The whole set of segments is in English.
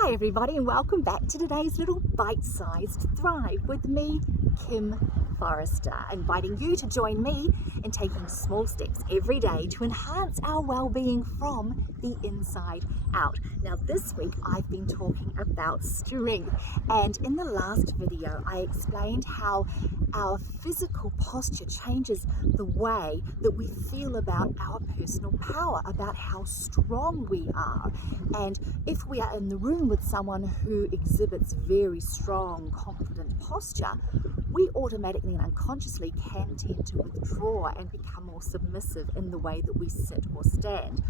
Hi everybody, and welcome back to today's little bite-sized Thrive with me, Kim Forrester, inviting you to join me in taking small steps every day to enhance our well-being from the inside out. Now this week I've been talking about strength, and in the last video I explained how our physical posture changes the way that we feel about our personal power, about how strong we are. And if we are in the room with someone who exhibits very strong, confident posture, we automatically and unconsciously can tend to withdraw and become more submissive in the way that we sit or stand.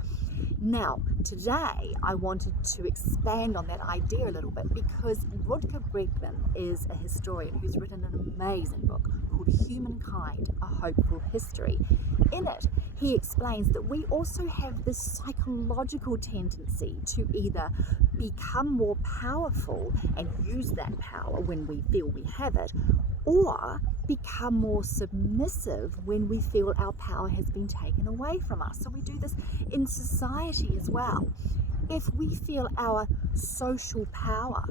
Now, today I wanted to expand on that idea a little bit because Rutger Bregman is a historian who's written an amazing book called Humankind, A Hopeful History. In it, he explains that we also have this psychological tendency to either become more powerful and use that power when we feel we have it, or become more submissive when we feel our power has been taken away from us. So we do this in society as well. If we feel our social power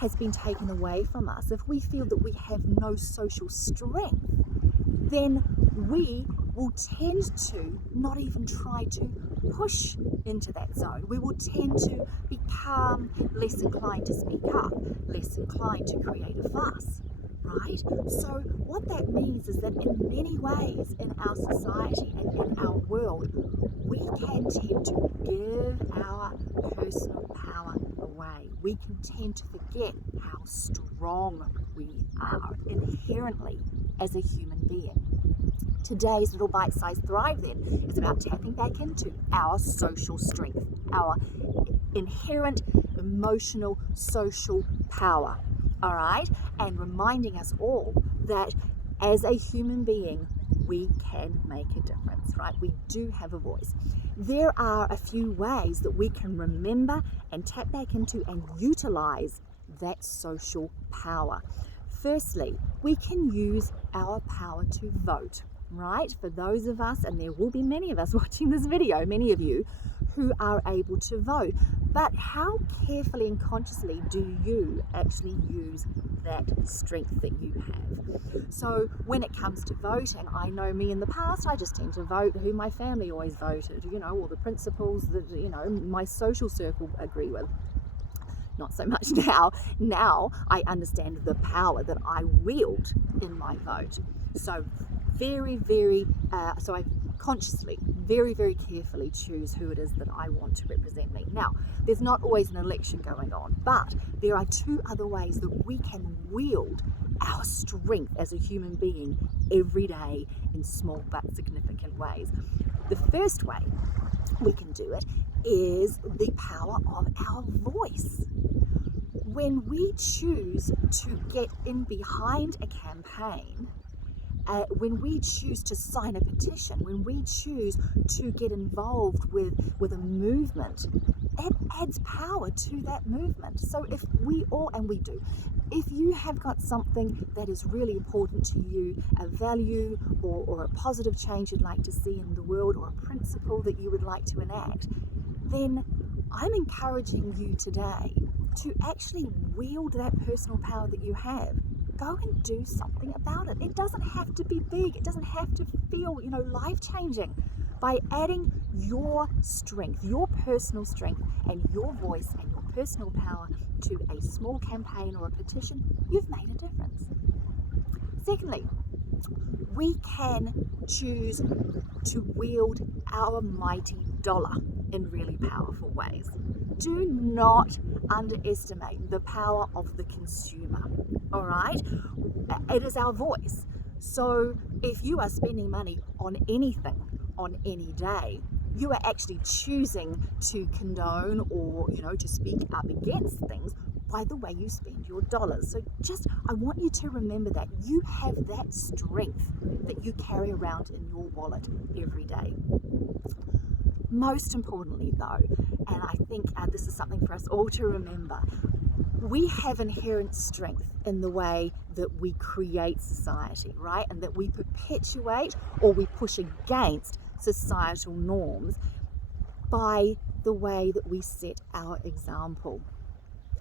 has been taken away from us, if we feel that we have no social strength, then we will tend to not even try to push into that zone. We will tend to become less inclined to speak up, less inclined to create a fuss. Right? So what that means is that in many ways in our society and in our world, we can tend to give our personal power away. We can tend to forget how strong we are inherently as a human being. Today's little bite-sized Thrive then is about tapping back into our social strength, our inherent emotional social power. All right, and reminding us all that as a human being, we can make a difference, right? We do have a voice. There are a few ways that we can remember and tap back into and utilize that social power. Firstly, we can use our power to vote, right? For those of us, and there will be many of us watching this video, many of you, who are able to vote. But how carefully and consciously do you actually use that strength that you have? So when it comes to voting, I know me in the past, I just tend to vote who my family always voted, or the principles that, my social circle agree with. Not so much now. Now I understand the power that I wield in my vote. So I consciously, very, very carefully choose who it is that I want to represent me. Now, there's not always an election going on, but there are two other ways that we can wield our strength as a human being every day in small but significant ways. The first way we can do it is the power of our voice. When we choose to get in behind a campaign, when we choose to sign a petition, when we choose to get involved with a movement, it adds power to that movement. So if we all, and we do, if you have got something that is really important to you, a value or a positive change you'd like to see in the world, or a principle that you would like to enact, then I'm encouraging you today to actually wield that personal power that you have. Go and do something about it. It doesn't have to be big. It doesn't have to feel, life-changing. By adding your strength, your personal strength, and your voice and your personal power to a small campaign or a petition, you've made a difference. Secondly, we can choose to wield our mighty dollar in really powerful ways. Do not underestimate the power of the consumer, all right? It is our voice. So if you are spending money on anything on any day, you are actually choosing to condone or, to speak up against things by the way you spend your dollars. So I want you to remember that you have that strength that you carry around in your wallet every day. Most importantly though, and I think this is something for us all to remember, we have inherent strength in the way that we create society, right? And that we perpetuate or we push against societal norms by the way that we set our example.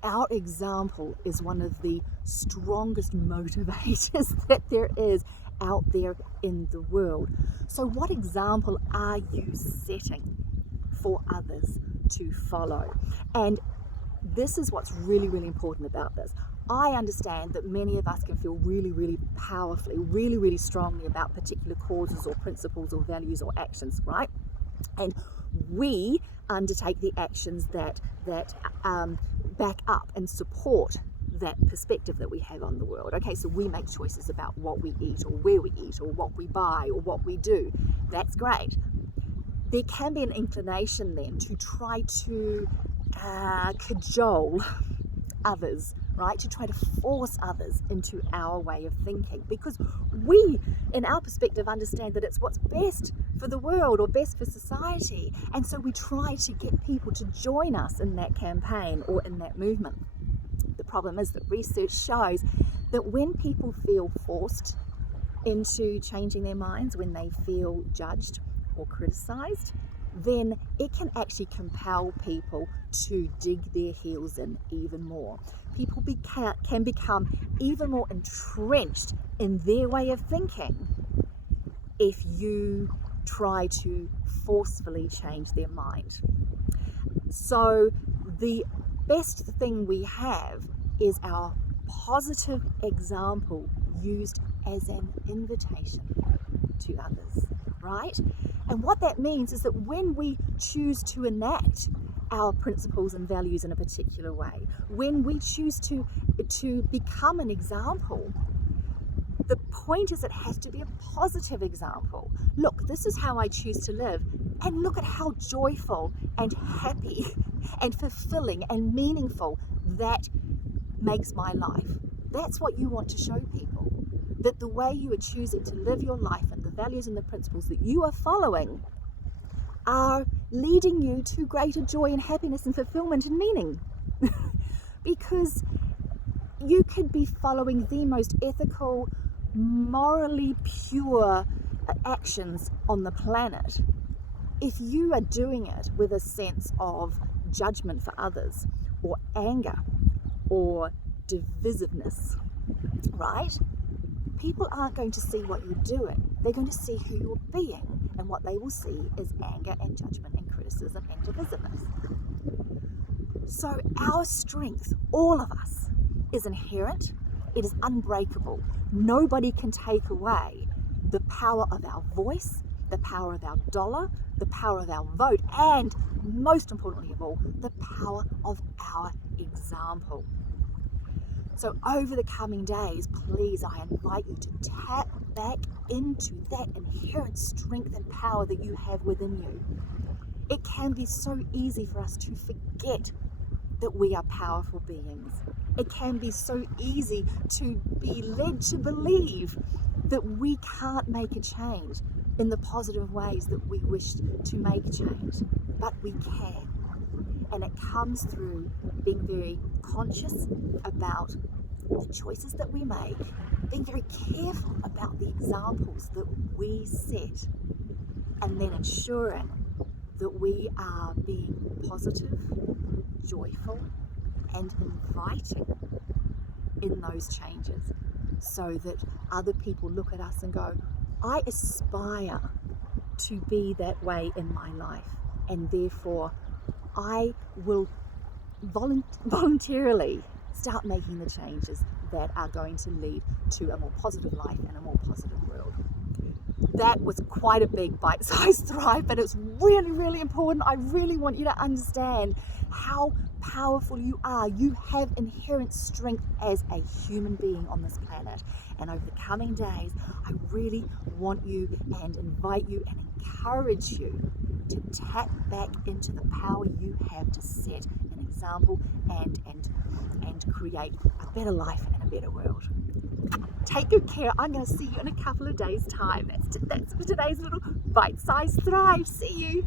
our example is one of the strongest motivators that there is out there in the world. So what example are you setting for others to follow? And this is what's really, really important about this. I understand that many of us can feel really, really powerfully, really, really strongly about particular causes or principles or values or actions, right? And we undertake the actions that back up and support that perspective that we have on the world. Okay, so we make choices about what we eat or where we eat or what we buy or what we do. That's great. There can be an inclination then to try to cajole others, right? To try to force others into our way of thinking, because we, in our perspective, understand that it's what's best for the world or best for society. And so we try to get people to join us in that campaign or in that movement. The problem is that research shows that when people feel forced into changing their minds, when they feel judged or criticized, then it can actually compel people to dig their heels in even more. People can become even more entrenched in their way of thinking if you try to forcefully change their mind. So the best thing we have is our positive example used as an invitation to others, right? And what that means is that when we choose to enact our principles and values in a particular way, when we choose to become an example, the point is it has to be a positive example. Look, this is how I choose to live, and look at how joyful and happy and fulfilling and meaningful that makes my life. That's what you want to show people, that the way you are choosing to live your life and the values and the principles that you are following are leading you to greater joy and happiness and fulfillment and meaning. Because you could be following the most ethical, morally pure actions on the planet. If you are doing it with a sense of judgment for others, or anger, or divisiveness, right? People aren't going to see what you're doing. They're going to see who you're being, and what they will see is anger and judgment and criticism and divisiveness. So our strength, all of us, is inherent. It is unbreakable. Nobody can take away the power of our voice, the power of our dollar, the power of our vote, and most importantly of all, the power of our example. So over the coming days, please, I invite you to tap back into that inherent strength and power that you have within you. It can be so easy for us to forget that we are powerful beings. It can be so easy to be led to believe that we can't make a change in the positive ways that we wish to make change, but we can. And it comes through being very conscious about the choices that we make, being very careful about the examples that we set, and then ensuring that we are being positive, joyful, and inviting in those changes, so that other people look at us and go, I aspire to be that way in my life, and therefore I will voluntarily start making the changes that are going to lead to a more positive life and a more positive world. That was quite a big bite-sized thrive, but it's really, really important. I really want you to understand how powerful you are. You have inherent strength as a human being on this planet. And over the coming days, I really want you and invite you and encourage you to tap back into the power you have to set an example and create a better life and a better world. Take good care. I'm going to see you in a couple of days' time. That's for today's little bite-sized thrive. See you.